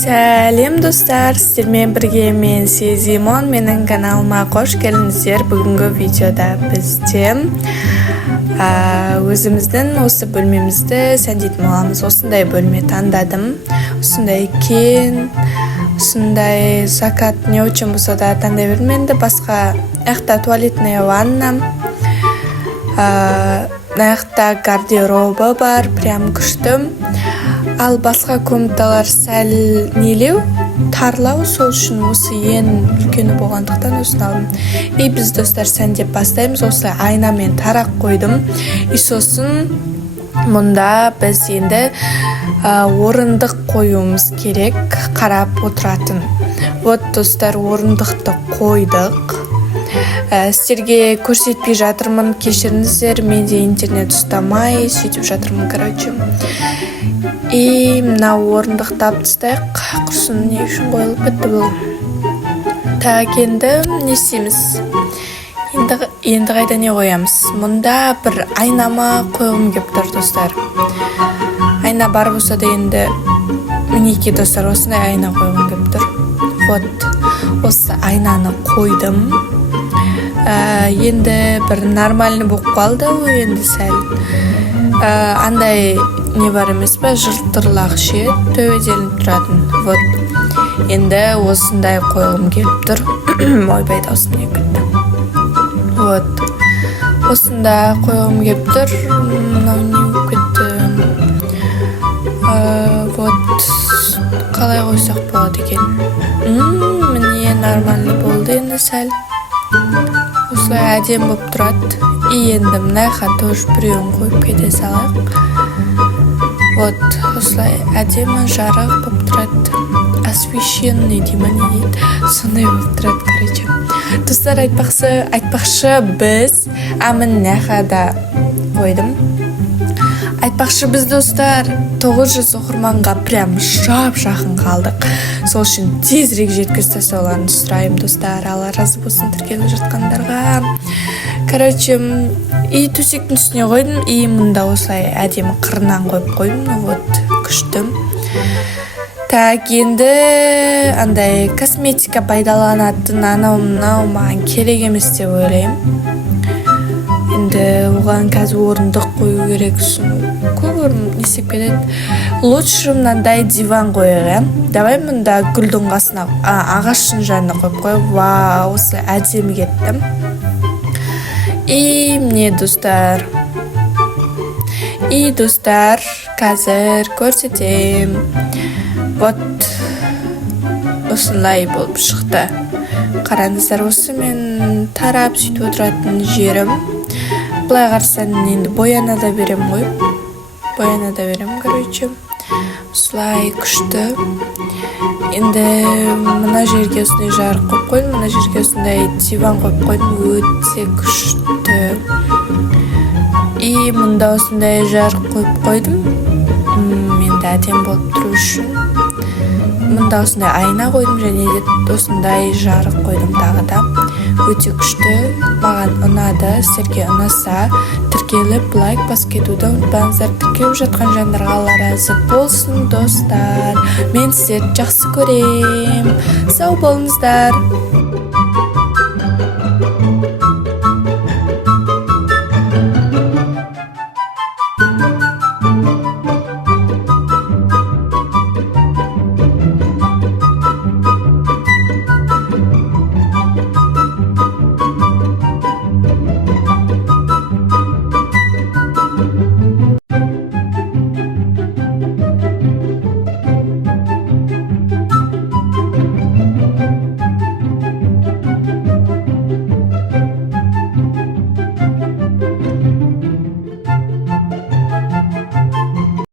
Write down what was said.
Сәлем достар, сіздермен бірге мен Сезимон, менің каналыма қош келдіңіздер. Бүгінгі видеода бізде өзіміздің осы бөлмемізді сәндейтін боламыз. Осындай бөлме таңдадым. Осындай кен, осындай закат не үшін болса да таңдай бердім. Енді басқа аяқта туалетная ванна, аяқта гардеробы бар, прям күшті. Ал басқа комнаталар сәл нелеу, тарлау, сол үшін осы ең үлкені болғандықтан осыны алдым. И біз достар сәндеп бастаймыз. Осы айнамен тарақ қойдым. И сосын мұнда біз енді орындық қоюымыз керек, қарап отыратын. Вот достар, орындықты қойдық. Сіздерге көрсетпей жатырмын, кешіріңіздер, менде интернет ұстамай сөйтіп жатырмын, короче. И мына орындық тастайық, құрсын не үшін қойылып бітті бұл. Так, енді не істейміз? Енді қайда не қоямыз? Мұнда бір айнама қойғым келіп тұр достар. Айна бар болса да енді мінеки достар, осындай айна қойғым келіп тұр. Вот, осы айнаны қойдым. Енді бір нормальный болып қалды, енді сәл андай не бар емес па, жыртырлақ ше, төбеделініп тұратын. Вот, енді осындай қойғым келіп тұр. Ойбай, даусым не күтті. Вот, осында қойғым келіп тұр. Мынау не күтті. Вот, қалай қойсақ болады екен. Міне нормальный болды енді сәл. Осылай әдем болып тұрады. И енді мынайға тоже біреуін қойып кете салайық. Вот, осылай әдемі жарық болып тұрады. Освещенный деймін, не дейді. Сондай болып тұрады, короче. Достар, айтпақшы біз мынайға да қойдым. Айтпақшы біз достар 900 оқырманға прям жақын қалдық. Сол үшін тезірек жеткізді, соларны сұрайым достар. Алла разы болсын тіркеліп жатқандарға. Короче, и төсектің үстіне қойдым, и мұнда осылай әдемі қырынан қойып қойдым. Вот, күштім. Так, енді андай косметика пайдаланатын анау маған керек емес деп ойлаймын. Енді оған қазір орындық қою керек. Көп орын не істеп кетеді. Лучше мынандай диван қойық. Давай мұнда гүлдің қасына ағаштың жанына қойып қойып. Вау, осы әдемі кетті. И міне достар. И достар, қазір көрсетем. Вот, осындай болып шықты. Қараңыздар, осы мен тарап сөйтіп отыратын жерім. Былай қарсан енді бояна да берем ғой. Бояна да берем, короче. Осылай күшті. Енді мына жерге осындай жарық қойып қойдым, мына жерге осындай диван қойып қойдым, өте күшті. И мұнда осындай жарық қойып қойдым. Енді әдем болып тұру үшін. Мұнда осындай айна қойдым, және де осындай жарық қойдым тағы да. Өте күшті. Маған ұнады. Сіздерге ұнаса, тіркеліп, лайк басып кетуді ұмытпаңыздар. Тіркеліп жатқан жандарға Алла разы болсын достар. Мен сіздерді жақсы көрем. Сау болыңыздар.